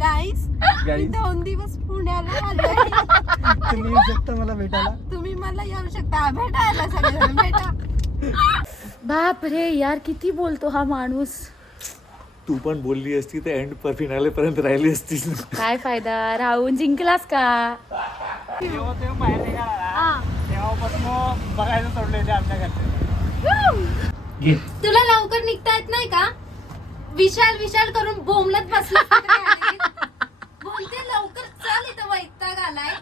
गाईस मी 2 दिवस पुण्याला आलोय. तुम्ही येऊ शकता मला भेटायला. तुम्ही मला येऊ शकता भेटायला सगळेजण भेटा. बाप रे यार किती बोलतो हा माणूस. तू पण बोलली असती तर एंड पर फिनाले पर्यंत राहिली असती. काय फायदा राहून जिंकलास का. जेव्हा ते बाहेर निघाला तेव्हापासून बघायला सोडले ते आमच्या घरचे. तुला लवकर निघता येत नाही का. विशाल विशाल करून बोंबलत बसला. बोलते लवकर चल इथं वैताग आलाय.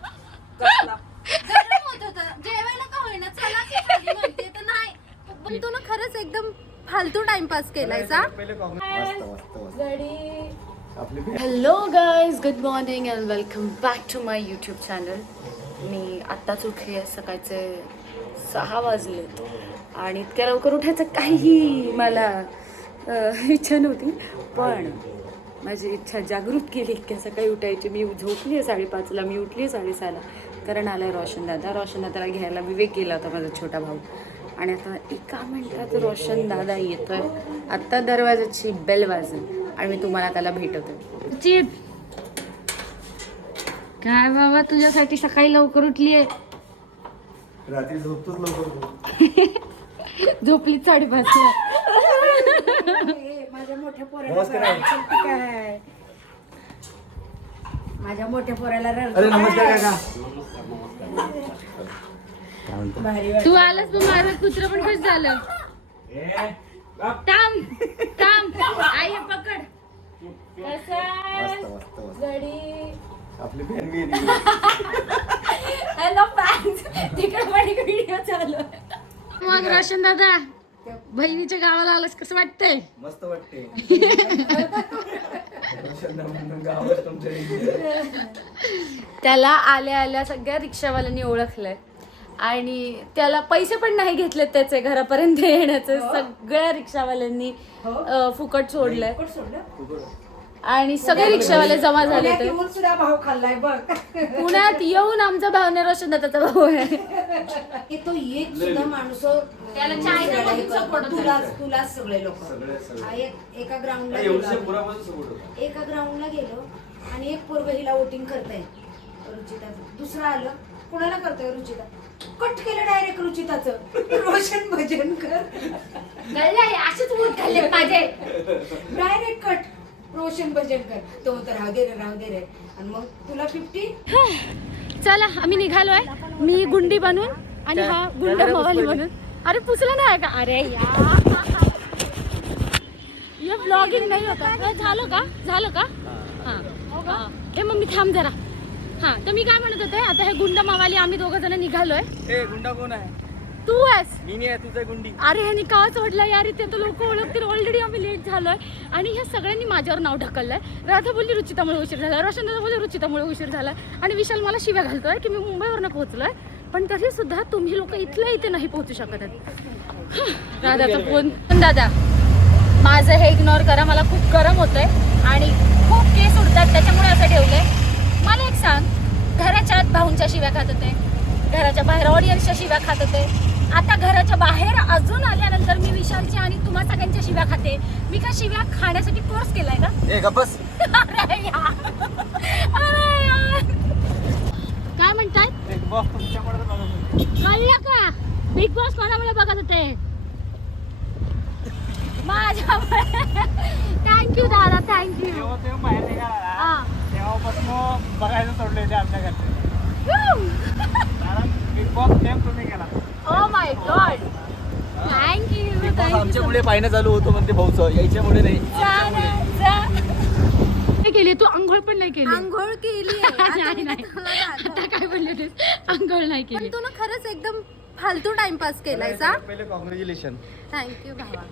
गरम होत होतं जेवायला का होईना चला की खाली म्हणते तर नाही. पण तू ना खरंच एकदम फालतू टाइमपास केलायचा. Hello guys good morning and welcome back to my YouTube channel. मी आत्ताच उठली आहे. सकाळचे 6 वाजलेत आणि इतक्या लवकर उठायचं काही मला इच्छा नव्हती. पण माझी इच्छा जागृत केली इतक्या सकाळी उठायची. मी झोपली आहे 5:30ला. मी उठली आहे 6:30ला. कारण आला रोशन दादाला घ्यायला विवेक गेला होता माझा छोटा भाऊ. आणि आता 1 मिनिटात रोशन दादा येतोय. आत्ता दरवाजाची बेल वाजली आणि मी तुम्हाला त्याला भेटवते. काय बाबा तुझ्यासाठी सकाळी लवकर उठली आहे. रात्री झोपतोच लवकर. झोपली 5:30ला. माझ्या मोठ्या पोराला काय माझ्या मोठ्या पोराला अरे नमस्कार काका. तू आलास तू माझं कुत्र पण खुश झालं. थांब आई पकड. गडी आपली बहीण गेली. हॅलो फॅन्स तिकडे पण एक व्हिडिओ चालू आहे. मग रोशन दादा बहिणीच्या गावाला आलास कसं वाटतंय. मस्त वाटते. त्याला आल्या आल्या सगळ्या रिक्षावाल्यांनी ओळखलंय आणि त्याला पैसे पण नाही घेतलेत त्याचे घरापर्यंत येण्याचे. सगळ्या रिक्षावाल्यांनी फुकट सोडलंय आणि सगळे रिक्षावाले जमा झाले. भाव खाल्लाय बघ. पुण्यात येऊन आमचा भावने रोशन दादाचा भाऊ आहे. तो एक सुद्धा माणूस त्याला तुला सगळे लोक एका ग्राउंडला गेलो आणि एक पोरग हिला वोटिंग करताय रुचिता. दुसरा आलं कुणाला करतोय रुचिता. कट केलं डायरेक्ट रुचिताचं. रोशन भजन कर असेच वोट खाल्ले माझे. डायरेक्ट कट रोशन भजन कर. तो तर राहू दे रे. आणि मग तुला 50. चला आम्ही निघालोय. मी गुंडी बनून आणि हा गुंड मवाली बनून. अरे पुसलं नाही का. अरे या ब्लॉगिंग नाही होता. झालं का हा हे मग मी थांब जरा. हा तर मी काय म्हणत होते आता हे गुंड मावाली आम्ही 2 जण निघालोय. गुंडा कोण आहे. तू आहेस. मी नाही आहे तुझा गुंडी. अरे ह्यानी का सोडला यार. इथे तर लोक ओळखतील. ऑलरेडी आम्ही लेट झालोय आणि ह्या सगळ्यांनी माझ्यावर नाव ढकललंय. राधा बोलली रुचितामुळे उशीर झाला. रोशन दादा बोलले रुचितामुळे उशीर झाला. आणि विशाल मला शिव्या घालतोय की मी मुंबईवरनं पोहोचलोय पण तरी सुद्धा तुम्ही लोक इथे नाही पोहोचू शकत आहेत. राधाचा फोन. दादा माझं हे इग्नोर करा. मला खूप गरम होतंय आणि खूप केस उडतात त्याच्यामुळे असं ठेवलंय. मला एक सांग. घराच्या आत भाऊंच्या शिव्या खात होते. घराच्या बाहेर ऑडियन्सच्या शिव्या खात होते. आता घराच्या बाहेर अजून आल्यानंतर मी विशालची आणि तुम्हा सगळ्यांच्या शिव्या खाते. मी काय शिव्या खाण्यासाठी कोर्स केलाय का. बस अरे यार. काय म्हणताय. कळलं का बिग बॉस कोणामुळे बघत होते. माझ्यामुळे. थँक्यू दादा थँक्यू. जेव्हा ते बाहेर निघाला तेव्हापासून बघायला सोडले ते आमच्या घरचे. कारण बिग बॉस गेम तुम्ही केला. Oh my God thank you. आमच्यामुळे पाहिणं चालू होतं म्हणते भाऊचं. यायच्यामुळे नाही. केली तू आंघोळ पण नाही केली. आंघोळ केली. नाही आता काय बोलले ते. आंघोळ नाही पण केली. तू ना खरंच एकदम फालतू टाइमपास केलायचा. पहिले कॉंग्रॅच्युलेशन. थँक्यू भावा.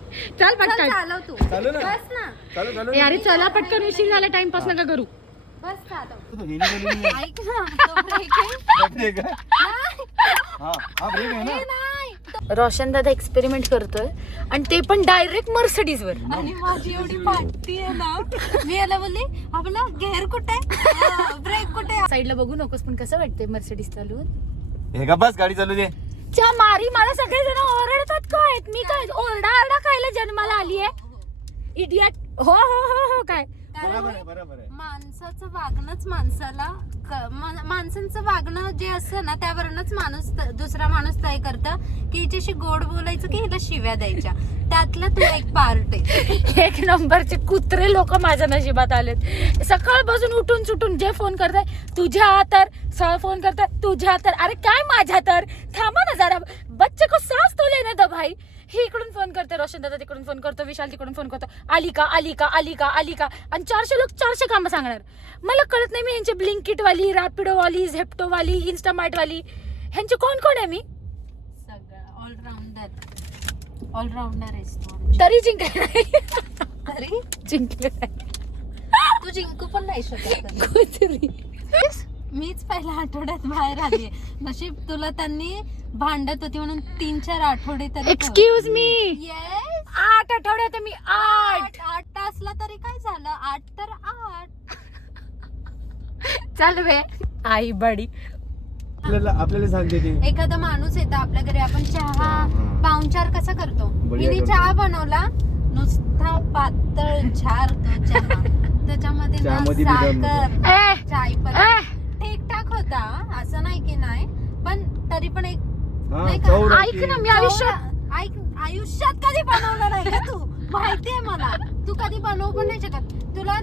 चल पटकन. चालव तू. चालू ना. बस ना. चालू यार चला पटकन उशीर झाला. टाइमपास नका करू. बस चालव. हा ऐक ना तो break आहे. ब्रेक आहे ना. नाही रोशन दादा एक्सपेरिमेंट करतोय आणि ते पण डायरेक्ट मर्सिडीज वर. आणि माझी एवढी पाठती आहे ना. मी याला बोलली आपला गेअर कुठे ब्रेक कुठे. साईडला बघू नकोस पण कसं वाटतंय मर्सिडीज चालवून. हे का बस गाडी चालू दे. च्या मारी मला सगळेजण ओरडतात काय. मी काय ओरडा खायला जन्माला आली आहे. इडियट. हो काय बरोबर आहे बरोबर आहे. माणसाचं वागणंच माणसाला माणसांचं वागणं जे असतं ना त्यावरूनच दुसरा माणूस तय करतं की हिच्याशी गोड बोलायचं की हिला शिव्या द्यायच्या. त्यातला तू एक पार्ट आहे. एक नंबरचे कुत्रे लोक माझ्या नशिबात आलेत. सकाळपासून उठून सुटून जे फोन करताय तुझ्या तर फोन करताय तुझ्या तर. अरे काय माझ्या तर, थांबा ना जरा, बच्चे को सांस तो लेने दो भाई. हे इकडून फोन करते, रोशन दादा तिकडून फोन करतो, विशाल तिकडून फोन करतो, आली का आली का आली का आली का. आणि 400 लोक 400 कामं सांगणार. मला कळत नाही मी ह्यांची ब्लिंकिट वाली, रॅपिडो वाली, झेप्टो वाली, इन्स्टामार्ट वाली, ह्यांचे कोण कोण आहे मी. सगळं ऑलराऊंडर आहेस तू. तरी जिंकले नाही. तरी जिंकले नाही. तू जिंकू पण नाही शकत. कुत्री. मीच पहिल्या आठवड्यात बाहेर आली. नशीब तुला त्यांनी भांडत होती म्हणून 3-4 आठवडे तरी. एक्सक्यूज मी, येस 8 आठवड्यात मी 8 तासला तरी काय झालं. 8 तर 8. चाल वे आई बडी. आपल्याला सांगते ती एखादा माणूस येतो आपल्या घरी, आपण चहा पाहुणचार कसा करतो. बढिया मी करतो. चहा बनवला, नुसता पातळ झार तो चहा, त्याच्यामध्ये ना चहामध्ये बी दम साखर चायपत्ती ठीकठाक होता, असं नाही की नाही, पण तरी पण एक नाही का. चव ऐक ना, मी आयुष्यात कधी बनवलं नाही का तू. माहितीये मला, तू कधी बनवू पण नाही शकत. तुला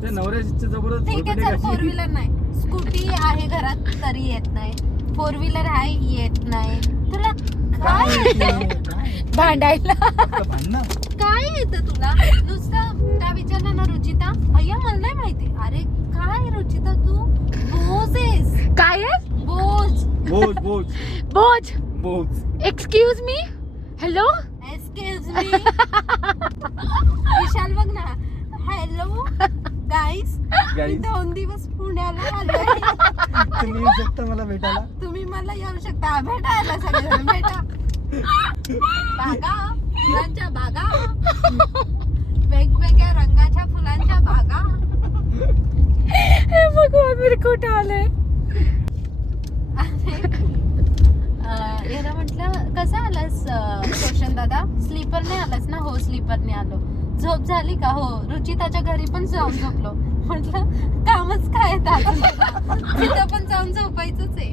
त्या नवऱ्याच्या जबरदस्त ठीक आहे, चल 4 व्हीलर नाही, स्कूटी आहे घरात तरी येत नाही, 4 व्हीलर आहे येत नाही. तुला काय येतं? भांडायला. काय येतं तुला. नुसतं त्या विचारलं ना रुचिता, अय्या मला नाही माहिती. अरे काय रुचिता, तू बोज आहेस. काय आहे? बोज. बोज बोज बोज. बोज. Excuse me, hello. Excuse me. Vishal बघ ना, हॅलो गाईस, मी 2 दिवस पुण्याला आलोय. तुम्ही येऊ शकता मला भेटायला. तुम्ही मला येऊ शकता भेटायला. सगळेजण भेटा. बागा, फुलांच्या बागा, वेगवेगळ्या रंगाच्या फुलांच्या बागा. हे भगवान, मेरे कुठे आलंय. याला म्हटलं कसं आलास रोशन दादा, स्लीपरने आलास ना. हो स्लीपरने आलो. झोप झाली का. हो. रुचिताच्या घरी पण जाऊन झोपलो. म्हटलं कामच काय तिथं पण जाऊन झोपायचंच आहे.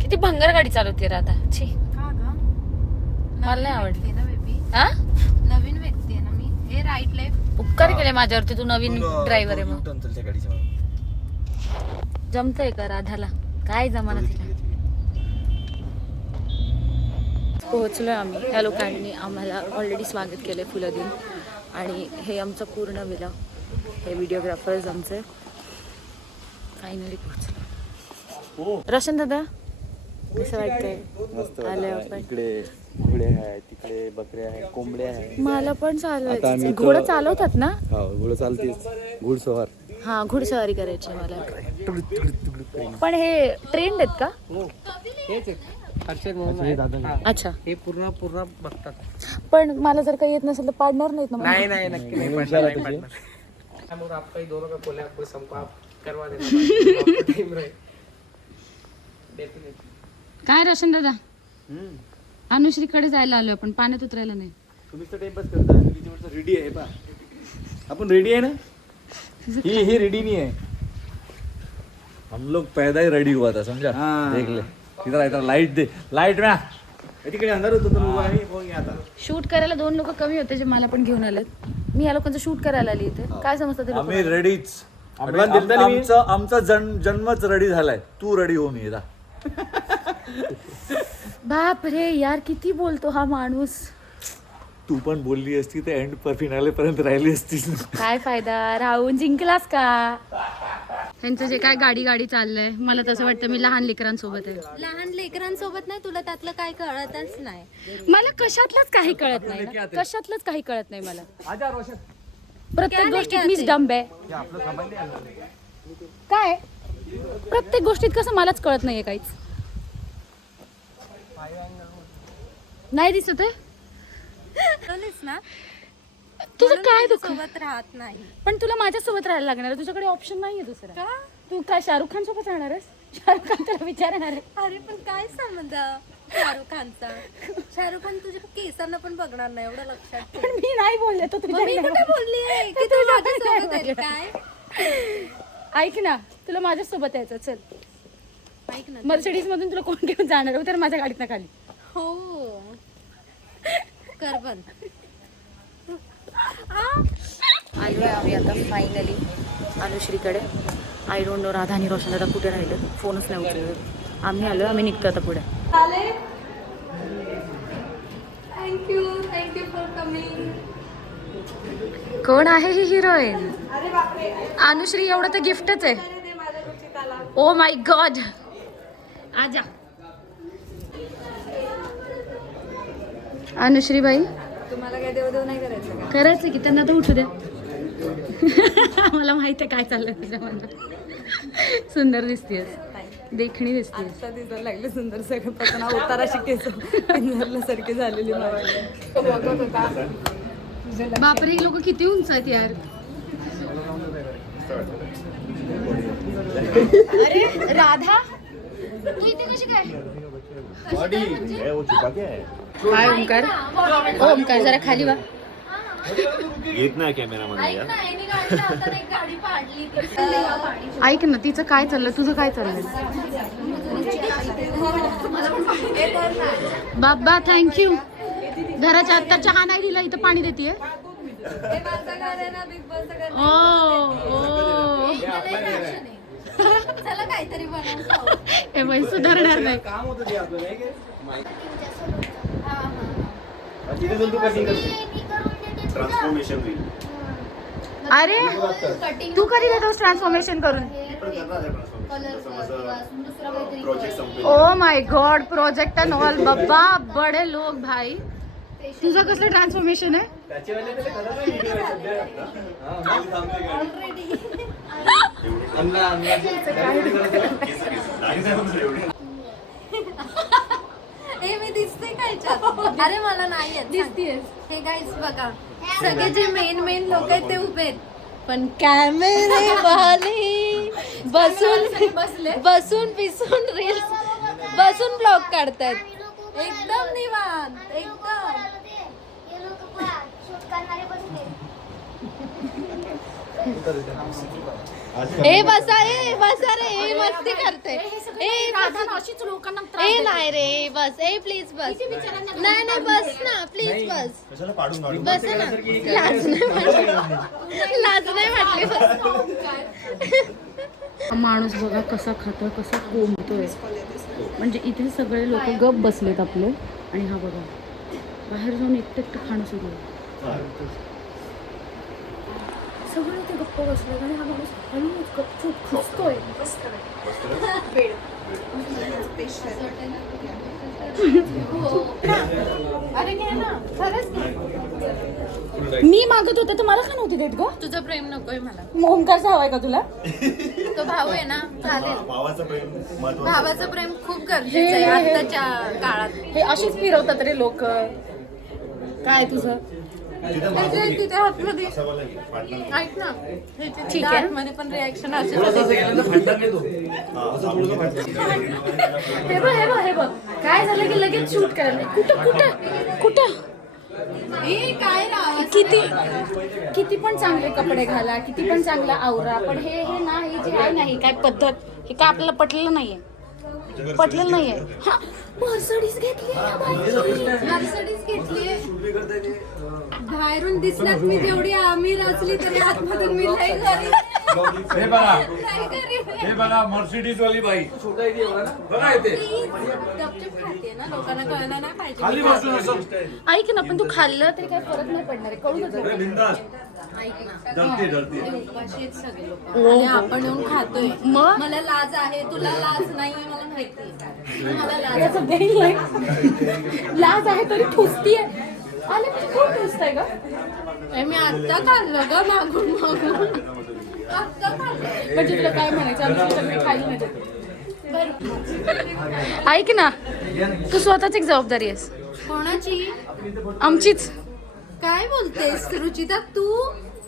किती भंगार गाडी चालवते रे आता. छी, का ग, मला नाही आवडली ना बेबी. हा. नवीन व्यक्ती आहे ना मी. हे राईट लेफ्ट उपकार केले माझ्यावरती, तू नवीन ड्रायव्हर आहे मग. जमतंय का राधाला. काय जमाना तिला. पोहोचलोय आम्ही. या लोकांनी आम्हाला ऑलरेडी स्वागत केलंय फुलं देऊन. आणि हे आमचं पूर्ण विला, हे व्हिडिओग्राफर्स आमचे. फायनली पोहोचलो. रोशन दादा कसं वाटतंय आले आपण. इकडे घोडे आहेत, तिकडे बकऱ्या आहेत, कोंबड्या आहेत. मला पण आता चालवायचं. आम्ही घोडं चालवतात ना. हो घोडं चालतेच, घोडसवार. हा, घोडसवारी करायची मला. पण हे ट्रेंड आहेत का. अच्छा, हे पूर्ण बघतात. पण मला जर काही येत नसेल तर पाडणार नाहीत ना. नहीं नहीं नक्की नहीं पढ़ना, नहीं पढ़ना। हम और आपका ही दोनों का बोले आपको संपर्क करवा देना, आपको टाइम रहे डेफिनेटली। काय रोशन दादा, अनुश्रीकडे जायला आलोय आपण, पाण्यात उतरायला नाही. तुम्हीच तर टाइमपास करता. रेडी आहे पा, आपण रेडी आहे ना. ही रेडी नहीं है. हम लोग पैदा ही रेडी हुआ था, समझा. हाँ. देख ले इधर इधर लाइट दे, लाइट में तिकडे अंधार होतो तर उभा आहे. हो ये आता शूट करायला 2 लोक कमी होते जे मला पण घेऊन आलेत. मी या लोकांचं शूट करायला आली इथे. काय समजतं ते आम्ही लोक. रेडीच. Advance दिलता ना मी. आमचा जन्मच रेडी झालाय. तू रेडी हो मी येदा. बाप रे यार, किती बोलतो हा माणूस. तू पण बोलली असती तर एंड पर फिनाले पर्यंत राहिली असती. काय फायदा, राहून जिंकलास का. त्यांचं जे काय गाडी चाललंय, मला तसं वाटतं मी लहान लेकरांसोबत आहे. लहान लेकरांसोबत नाही, तुला त्यातलं काय कळतच नाही. मला कशातलंच काही कळत नाही ना. कशातलंच काही कळत नाही मला. प्रत्येक क्या गोष्टीत नाही मीच डंब आहे. काय प्रत्येक गोष्टीत कसं मलाच कळत नाहीये काहीच. नाही दिसत आहे ना तुझं काय दुःख. सोबत राहत नाही. पण तुला माझ्यासोबत राहायला लागणार आहे. तुझ्याकडे ऑप्शन नाहीये दुसरा. तू काय शाहरुख खान सोबत राहणार आहेस. शाहरुख खान तुला विचारणार आहे. अरे पण काय संबंध. शाहरुख खानचा. शाहरुख खान तुझ्या केसांना पण बघणार नाही एवढं लक्षात ठेव. पण मी नाही बोलले तो मग मी कुठे बोलली आहे की तू माझ्यासोबत आहे काय? ऐक ना, तुला माझ्यासोबत यायचं, चल. ऐक ना. मर्सिडीज मधून तुला कोण घेऊन जाणार उतर माझ्या गाडीत ना खाली. हो कर बंद. आलो आहे आम्ही आता फायनली अनुश्रीकडे. आय डोंट नो राधा आणि रोशन दादा कुठे राहिले, फोनच नाही उचलले. आम्ही आलो, आम्ही निघतो आता पुढे. Thank you for coming. कोण आहे ही हिरोईन? अनुश्री, एवढं तर गिफ्टच आहे. ओ माय गॉड, आजा अनुश्री बाई. तुम्हाला काय देऊ नाही करायचं का? करायचं की, त्यांना तर उठू द्या. मला माहिती आहे काय चाललंय तुझ्या. सुंदर दिसतेस, देखणी दिसतेस. आता दिसायला लागले सुंदर सगळं उतारा केस सारखे झालेली. बापरे, ही लोक किती उंच आहेत यार. अरे राधा, तू इथे कशी काय? काय ओमकार? ओमकार जरा खाली वा. येत नाही कॅमेरामध्ये यार. ऐक ना, तिचं काय चाललंय, तुझं काय चाललंय? बाबा थँक्यू. घराच्या आत्ता चहा नाही दिला, इथं पाणी देते. चला काहीतरी बनवून हे बाई सुधारणार नाही. काम होतं ते आपलं नाही का? ट्रान्सफॉर्मेशन अरे तू कधी देतोस ट्रान्सफॉर्मेशन करून? Oh my God, project and all. बाबा बडे लोग भाई. तुझं कसलं ट्रान्सफॉर्मेशन आहे? हे मी दिसते काय अरे मला नाही येत. दिसतेस. हे गाईस बघा, सगळे जे मेन लोक आहेत ते उभे आहेत, पण कॅमेरे वाले बसून पिसून रील्स बसून ब्लॉग काढतात. एकदम निवांत, एकदम. ए बसा रे, हे मस्ती करते. ए नाही रे, बस. ए प्लीज बस. नाही बस ना, प्लीज बस. बस ना, लाज नाही वाटली. माणूस बघा कसा खातोय, कसा कोंबतोय. म्हणजे इथे सगळे लोक गप बसलेत आपले, आणि हा बघा बाहेर जाऊन एकटं खाणं सुरू आहे. सगळे ते गप्प बसले आणि हा माणूस हळूच गपचूप खुसतोय. अरे घे ना, खरंच मी मागत होते तर मला का नव्हती देत ग? तुझं प्रेम नकोय मला. ओमकारचा हवाय का तुला? तो भाऊ आहे ना, चालेल. भावाचं प्रेम महत्वाचं. भावाचं प्रेम खूप गरजेचं आहे आताच्या काळात. हे अशीच फिरवतात रे लोक. काय तुझं? तिथे आतमध्ये ऐक ना, ठीक आहे. आतमध्ये पण रिॲक्शन असेल. हे बघ काय झालं की लगेच शूट करायला. कुठं काय राव, किती पण चांगले कपडे घाला, किती पण चांगला आवरा, पण हे नाही जे आहे नाही काय पद्धत, हे काय आपल्याला पटलेलं नाहीये. हा, मर्सिडीज घेतली. मर्सिडीज घेतलीये. बाहेरून दिसण्यात मी जेवढी आमिर असली तरी आतमधून मी नाही गरीब. हे बघा मर्सिडीज वाली बाई बघा इथे गपचूप खाते ना, लोकांना कळलं नाही पाहिजे. खाली बसून असं ऐक ना, पण तू खाल्लं तरी काय फरक नाही पडणार आहे. कळून ऐक ना, डरते डरते ते उपाशी आहेत सगळे लोक आणि आपण येऊन खातोय. मग मला लाज आहे, तुला लाज नाहीये, मला माहिती. मला लाज आहे. त्याचं गैर आहे. लाज आहे तरी ठुसतीये. आले म्हणजे कोण ठुसतंय का? मी आत्ता खाल्लं ग, मागून आत्ता खाल्लं. म्हणजे तुला काय म्हणायचं, आम्ही तुझ्याकडे खायला नाही देत. ऐक ना, तू स्वतःच एक जबाबदारी आहेस. कोणाची? आमचीच. काय बोलतेस रुचिता?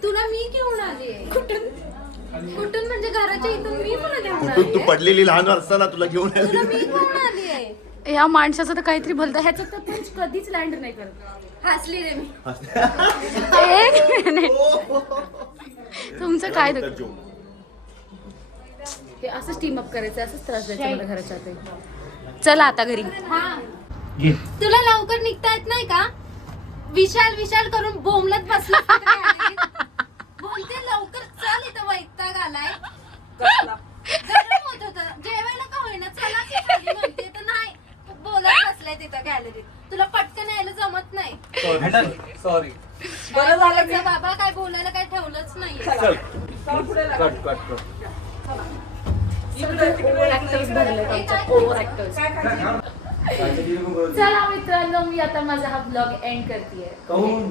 तुला मी घेऊन आली. कुठून म्हणजे घराच्या इथून मी तुला घेऊन तू आली. पडलेली लहान असताना तुला घेऊन तुला मी घेऊन आली आहे. या माणसाचं तर काहीतरी बोलतं, ह्याचं तर पंच कधीच लँड नाही करत. हसली रे मी. एक मिनिट, तुमचं काय दुखतं? हे असंच टीम अप करायचं, असंच त्रास द्यायचा मला घराच्या आत. चला आता घरी. हा तुला लवकर निघता येत नाही का? विशाल विशाल करून बोंबलत बसला. बोलते लवकर चल, इथं वैताग आलाय. गरम होत होतं, जेवायला का होईना, चला की खाली म्हणते तर नाही, बोलत बसलाय तिथं गॅलरीत. तुला पटकन यायला जमत नाही. सॉरी. बरं झालं बाबा, काय बोलायला काय ठेवलंच नाही. Cut cut cut. चला मित्रांनो, मी आता माझा हा ब्लॉग एंड करतेय. काहून?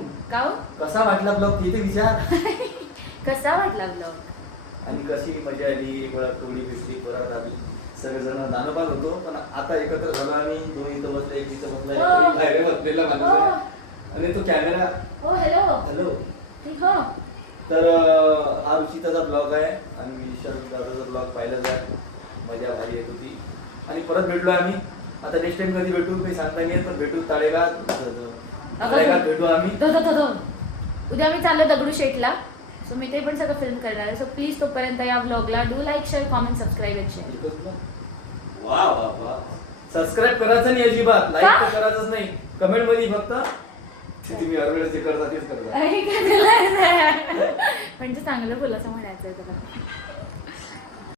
कसा वाटला ब्लॉग ते विचार. कसा वाटला ब्लॉग आणि कशी मजा आली, टोळी दिसली, परत आली, सगळेजण नानोबाग होतो, पण आता एकत्र झालो आम्ही. दोन इथं बसला, एक इथं बसला, एक बाहेर बसलेला माणूस आहे. आणि तो कॅमेरा. हो हॅलो हॅलो. हो. तर हा रुचिताचा ब्लॉग आहे आणि विशाल दादाचा ब्लॉग पाहिला जाय, मजा भारी येत होती. आणि परत भेटलो आम्ही. आता नेक्स्ट टाइम कधी भेटू काही सांगता येत, पण भेटू ताळेगाव भेटू आम्ही. उद्या आम्ही चाललो दगडूशेठला, सो मी ते पण सगळं फिल्म करणार आहे. सो प्लीज तोपर्यंत या ब्लॉगला do like, share, comment, subscribe and share. वा वा वा. सबस्क्राईब करायचं नाही अजिबात, लाईक तर करायचंच नाही. कमेंट मध्ये फक्त तुम्ही हर वेळेस जे करता तेच करता. म्हणजे चांगलं बोलायचं म्हणायचं आहे